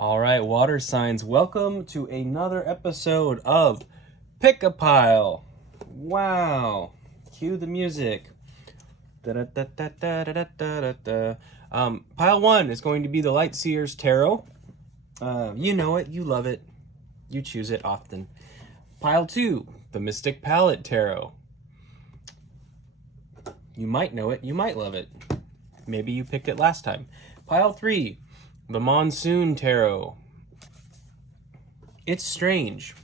All right, water signs, welcome to another episode of Pick a Pile. Wow. Cue the music. Da-da-da-da-da-da-da-da-da. Pile 1 is going to be the Lightseers Tarot. You know it, you love it, you choose it often. Pile 2, the Mystic Palette Tarot. You might know it, you might love it. Maybe you picked it last time. Pile 3, the Monsoon Tarot. It's strange,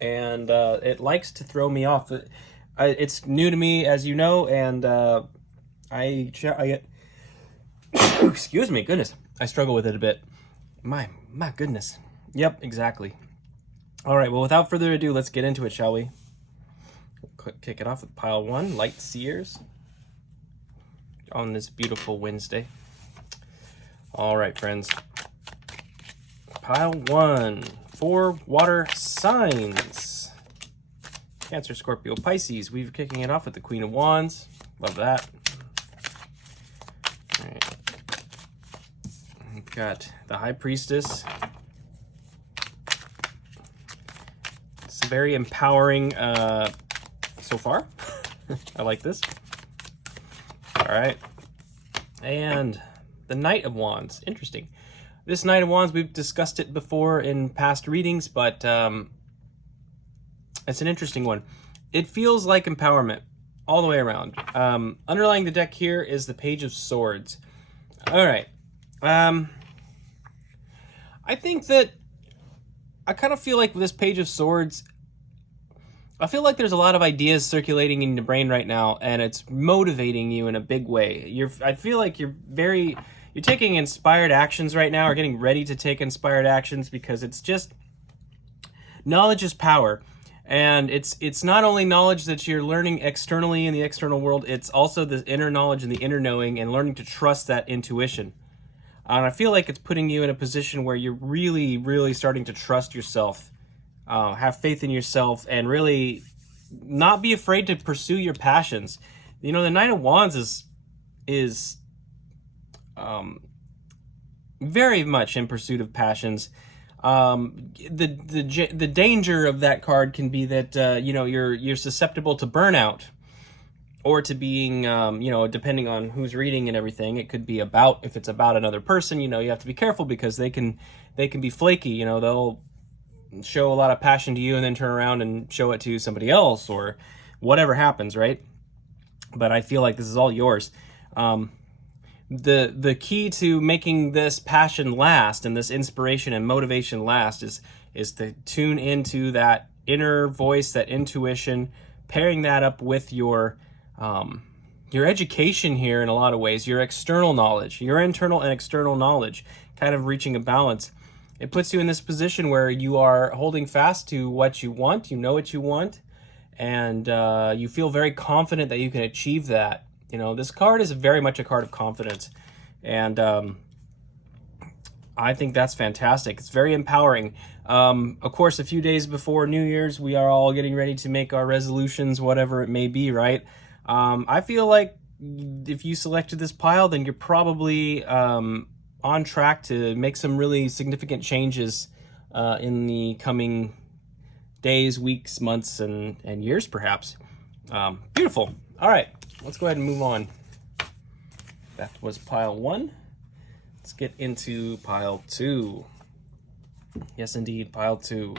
and it likes to throw me off. It's new to me, as you know, and I get excuse me, goodness, I struggle with it a bit. My goodness. Yep, exactly. All right, well, without further ado, let's get into it, shall we? Kick it off with Pile 1, Lightseers, on this beautiful Wednesday. All right, friends. Pile 1, 4 water signs. Cancer, Scorpio, Pisces. We're kicking it off with the Queen of Wands. Love that. All right. We've got the High Priestess. It's very empowering so far. I like this. All right. And the Knight of Wands. Interesting. This Knight of Wands, we've discussed it before in past readings, but it's an interesting one. It feels like empowerment all the way around. Underlying the deck here is the Page of Swords. All right. I think that I kind of feel like with this Page of Swords, I feel like there's a lot of ideas circulating in your brain right now, and it's motivating you in a big way. I feel like you're taking inspired actions right now, or getting ready to take inspired actions, because it's just, knowledge is power. And it's not only knowledge that you're learning externally in the external world, it's also the inner knowledge and the inner knowing, and learning to trust that intuition. And I feel like it's putting you in a position where you're really, really starting to trust yourself, have faith in yourself, and really not be afraid to pursue your passions. You know, the Knight of Wands is very much in pursuit of passions. The danger of that card can be that you're susceptible to burnout, or to being depending on who's reading and everything. It could be if it's about another person, you have to be careful, because they can be flaky. They'll show a lot of passion to you and then turn around and show it to somebody else, or whatever happens, right? But I feel like this is all yours. The key to making this passion last, and this inspiration and motivation last, is to tune into that inner voice, that intuition, pairing that up with your education here in a lot of ways, your external knowledge, your internal and external knowledge, kind of reaching a balance. It puts you in this position where you are holding fast to what you want, you know what you want, and you feel very confident that you can achieve that. This card is very much a card of confidence, and I think that's fantastic. It's very empowering. Of course, a few days before New Year's, we are all getting ready to make our resolutions, whatever it may be, right? I feel like if you selected this pile, then you're probably on track to make some really significant changes in the coming days, weeks, months, and years, perhaps. Beautiful. All right. Let's go ahead and move on. That was Pile 1. Let's get into Pile 2. Yes, indeed, Pile 2.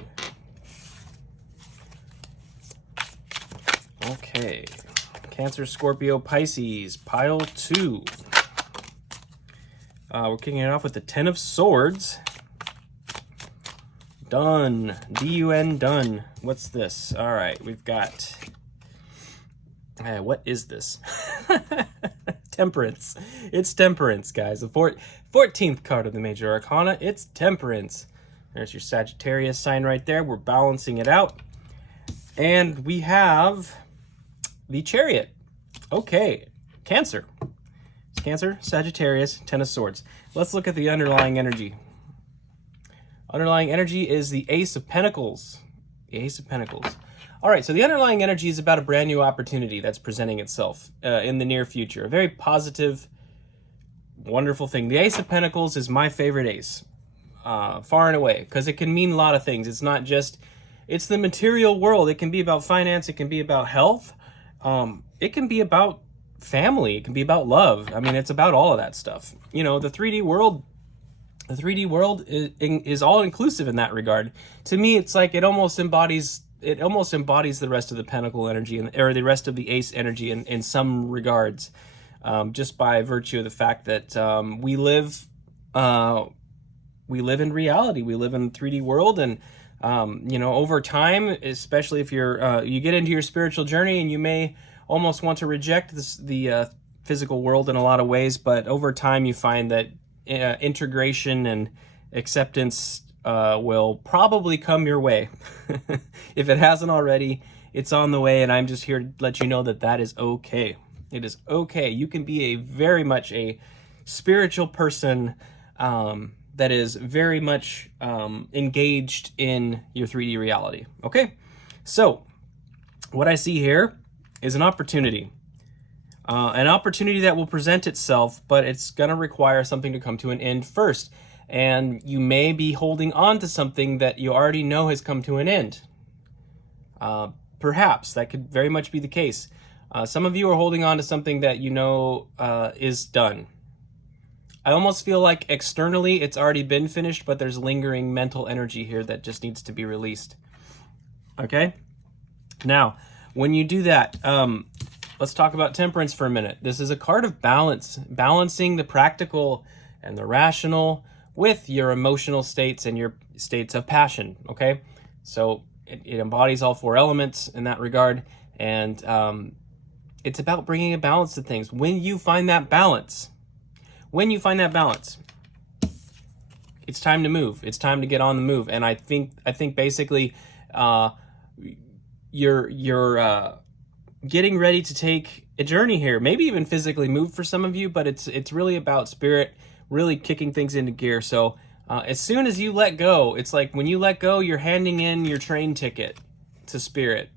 Okay. Cancer, Scorpio, Pisces, Pile 2. We're kicking it off with the Ten of Swords. Done. D-U-N, done. What's this? All right, we've got... what is this? Temperance. It's Temperance, guys. The 14th card of the Major Arcana. It's Temperance. There's your Sagittarius sign right there. We're balancing it out. And we have the Chariot. Okay. Cancer. It's Cancer, Sagittarius, Ten of Swords. Let's look at the underlying energy. Underlying energy is the Ace of Pentacles. The Ace of Pentacles. All right, so the underlying energy is about a brand new opportunity that's presenting itself in the near future. A very positive, wonderful thing. The Ace of Pentacles is my favorite ace. far and away, because it can mean a lot of things. It's not just, it's the material world. It can be about finance. It can be about health. It can be about family. It can be about love. I mean, it's about all of that stuff. You know, the 3D world is all inclusive in that regard. To me, it's like it almost embodies the rest of the Pentacle energy, or the rest of the Ace energy in some regards, just by virtue of the fact that we live in reality. We live in the 3D world, and you know, over time, especially if you get into your spiritual journey, and you may almost want to reject the physical world in a lot of ways, but over time you find that integration and acceptance will probably come your way. If it hasn't already, it's on the way, and I'm just here to let you know that that is okay. It is okay. You can be very much a spiritual person that is very much engaged in your 3D reality. Okay? So, what I see here is an opportunity. An opportunity that will present itself, but it's going to require something to come to an end first. And you may be holding on to something that you already know has come to an end. Perhaps that could very much be the case. Some of you are holding on to something that you know is done. I almost feel like externally it's already been finished, but there's lingering mental energy here that just needs to be released. Okay? Now, when you do that, let's talk about Temperance for a minute. This is a card of balance, balancing the practical and the rational with your emotional states and your states of passion, okay? So it embodies all four elements in that regard, and it's about bringing a balance to things. When you find that balance, it's time to move. It's time to get on the move. And I think basically you're getting ready to take a journey here, maybe even physically move for some of you, but it's really about spirit really kicking things into gear. So as soon as you let go, it's like when you let go, you're handing in your train ticket to spirit.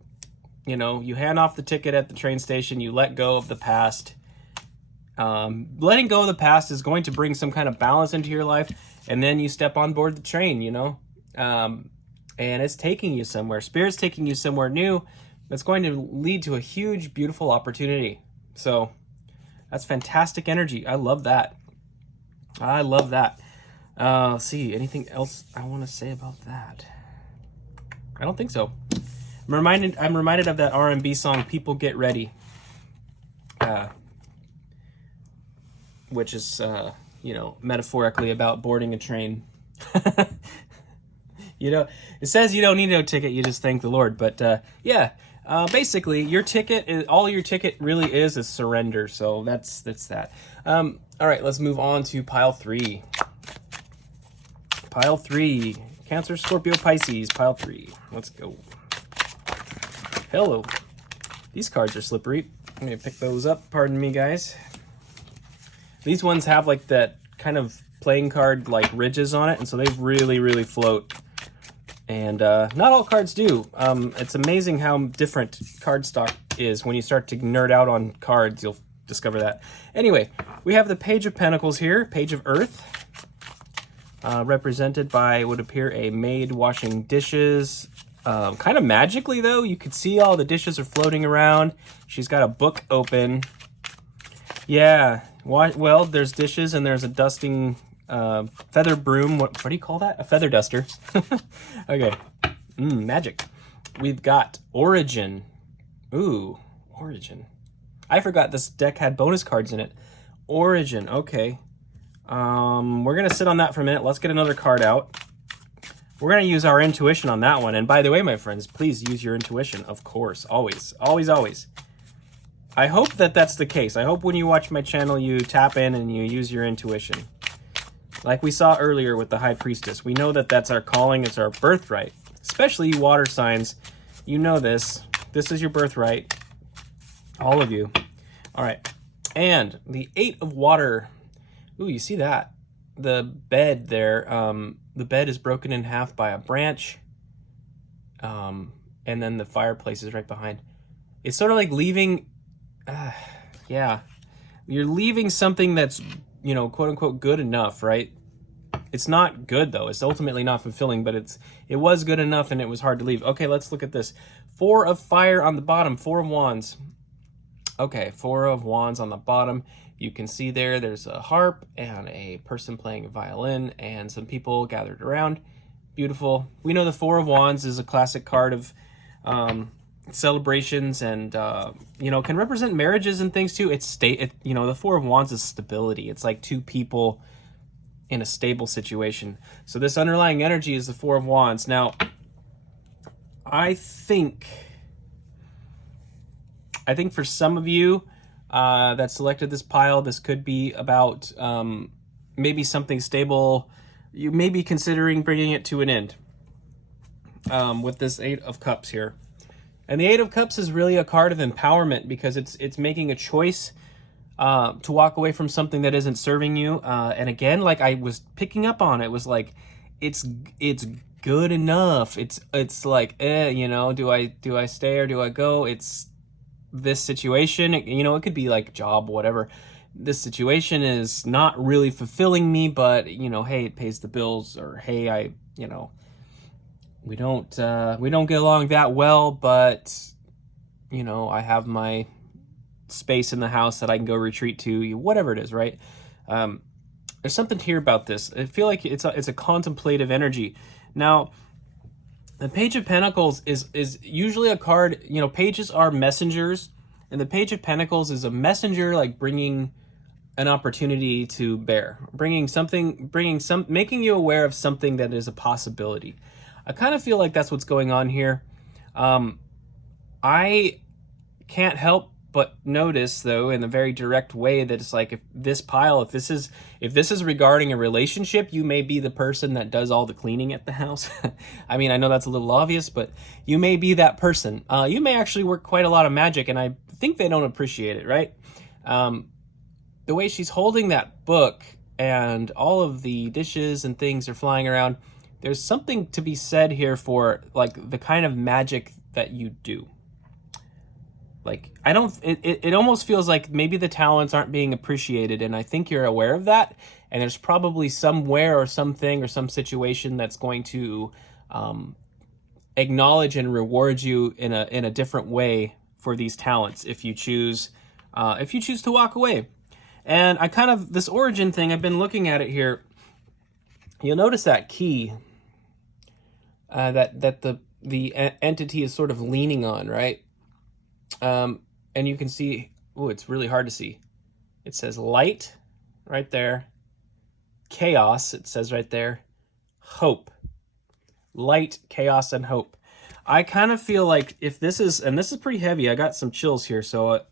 You know, you hand off the ticket at the train station, you let go of the past. Letting go of the past is going to bring some kind of balance into your life, and then you step on board the train, you know, and it's taking you somewhere. Spirit's taking you somewhere new. That's going to lead to a huge, beautiful opportunity. So that's fantastic energy. I love that. Let's see, anything else I want to say about that? I don't think so. I'm reminded of that R&B song, People Get Ready. Which is, you know, metaphorically about boarding a train. You know, it says you don't need no ticket, you just thank the Lord. But, yeah, basically, all your ticket really is surrender. So that's that. All right, let's move on to pile 3. Pile 3. Cancer, Scorpio, Pisces. Pile 3. Let's go. Hello. These cards are slippery. I'm going to pick those up. Pardon me, guys. These ones have like that kind of playing card like ridges on it, and so they really, really float. And not all cards do. It's amazing how different cardstock is. When you start to nerd out on cards, you'll discover that. Anyway, we have the Page of Pentacles here, Page of Earth, represented by, would appear, a maid washing dishes. Kind of magically, though. You could see all the dishes are floating around. She's got a book open. Yeah, well, there's dishes and there's a dusting feather broom. What do you call that? A feather duster. Okay. Magic. We've got Origin. Ooh, Origin. I forgot this deck had bonus cards in it. Origin, okay. We're going to sit on that for a minute. Let's get another card out. We're going to use our intuition on that one. And by the way, my friends, please use your intuition, of course. Always, always, always. I hope that that's the case. I hope when you watch my channel, you tap in and you use your intuition. Like we saw earlier with the High Priestess. We know that that's our calling. It's our birthright. Especially you water signs. You know this. This is your birthright. All of you. All right. And the 8 of Water. Ooh, you see that? The bed there. The bed is broken in half by a branch. And then the fireplace is right behind. It's sort of like leaving... yeah. You're leaving something that's, you know, quote unquote good enough, right? It's not good though. It's ultimately not fulfilling, but it was good enough and it was hard to leave. Okay, let's look at this. 4 of fire on the bottom, 4 of wands. Okay, 4 of wands on the bottom. You can see there's a harp and a person playing a violin and some people gathered around. Beautiful. We know the 4 of wands is a classic card of celebrations and, can represent marriages and things too. The 4 of wands is stability. It's like 2 people in a stable situation. So this underlying energy is the 4 of wands. Now, I think for some of you that selected this pile, this could be about maybe something stable. You may be considering bringing it to an end with this 8 of cups here. And the 8 of cups is really a card of empowerment because it's making a choice to walk away from something that isn't serving you. And again, like I was picking up on, it was like, it's good enough. It's like, do I stay or do I go? It's this situation, it could be like job, whatever. This situation is not really fulfilling me, but hey, it pays the bills, or hey, we don't get along that well, but I have my space in the house that I can go retreat to, whatever it is, right? There's something here about this. I feel like it's a contemplative energy. Now, the Page of Pentacles is usually a card, pages are messengers, and the Page of Pentacles is a messenger, like bringing an opportunity to bear, making you aware of something that is a possibility. I kind of feel like that's what's going on here. I can't help but notice, though, in a very direct way, that it's like, if this is regarding a relationship, you may be the person that does all the cleaning at the house. I mean, I know that's a little obvious, but you may be that person. You may actually work quite a lot of magic, and I think they don't appreciate it, right? The way she's holding that book and all of the dishes and things are flying around, there's something to be said here for like the kind of magic that you do. Like, it almost feels like maybe the talents aren't being appreciated, and I think you're aware of that, and there's probably somewhere or something or some situation that's going to acknowledge and reward you in a different way for these talents if you choose to walk away. And this origin thing, I've been looking at it here. You'll notice that key that the entity is sort of leaning on, right? And you can see, it's really hard to see. It says light right there. Chaos, it says right there. Hope. Light, chaos, and hope. I kind of feel like if this is pretty heavy, I got some chills here. So,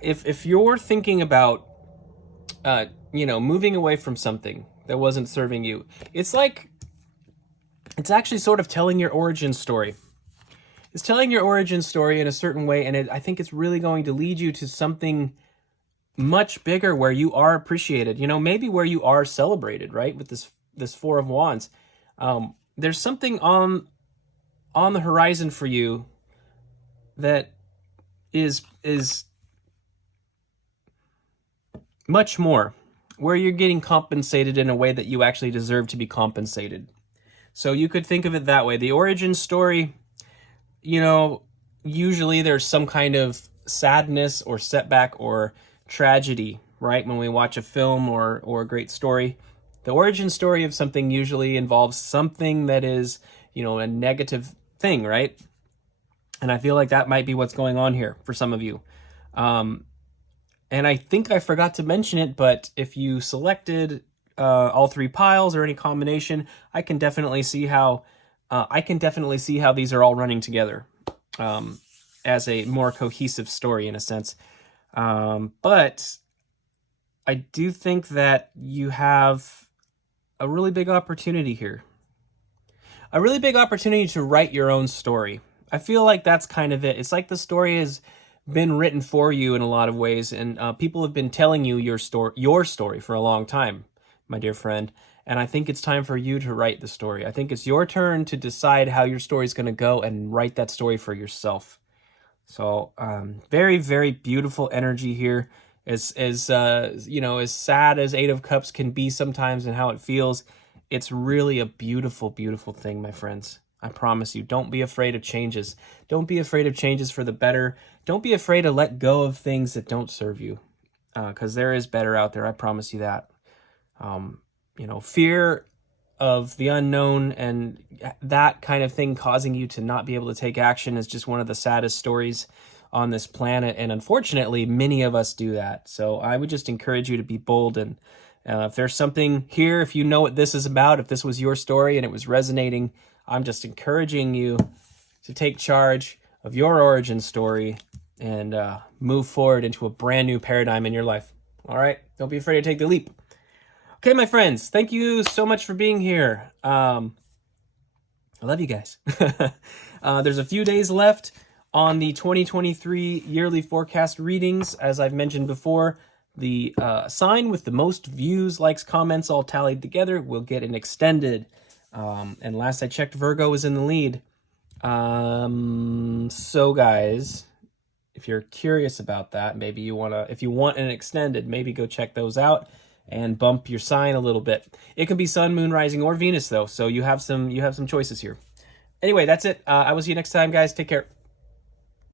if you're thinking about, moving away from something that wasn't serving you, it's actually sort of telling your origin story. It's telling your origin story in a certain way, and I think it's really going to lead you to something much bigger where you are appreciated. Maybe where you are celebrated, right? With this 4 of wands, there's something on the horizon for you that is much more, where you're getting compensated in a way that you actually deserve to be compensated. So you could think of it that way. The origin story, usually there's some kind of sadness or setback or tragedy, right? When we watch a film or a great story, the origin story of something usually involves something that is, a negative thing, right? And I feel like that might be what's going on here for some of you. And I think I forgot to mention it, but if you selected all 3 piles or any combination, I can definitely see how these are all running together as a more cohesive story in a sense. But I do think that you have a really big opportunity here. A really big opportunity to write your own story. I feel like that's kind of it. It's like the story has been written for you in a lot of ways, and people have been telling you your story for a long time, my dear friend. And I think it's time for you to write the story. I think it's your turn to decide how your story is going to go and write that story for yourself. So very, very beautiful energy here. as sad as Eight of Cups can be sometimes and how it feels, it's really a beautiful, beautiful thing, my friends. I promise you, don't be afraid of changes. Don't be afraid of changes for the better. Don't be afraid to let go of things that don't serve you, because there is better out there. I promise you that. Fear of the unknown and that kind of thing causing you to not be able to take action is just one of the saddest stories on this planet. And unfortunately, many of us do that. So I would just encourage you to be bold. And if there's something here, if you know what this is about, if this was your story and it was resonating, I'm just encouraging you to take charge of your origin story and move forward into a brand new paradigm in your life. All right? Don't be afraid to take the leap. Okay, my friends, thank you so much for being here. I love you guys. There's a few days left on the 2023 yearly forecast readings. As I've mentioned before, the sign with the most views, likes, comments all tallied together will get an extended. And last I checked, Virgo was in the lead. So guys, if you're curious about that, maybe if you want an extended, maybe go check those out and bump your sign a little bit. It can be Sun, Moon, Rising, or Venus though, so you have some choices here. Anyway, that's it. I will see you next time, guys. Take care.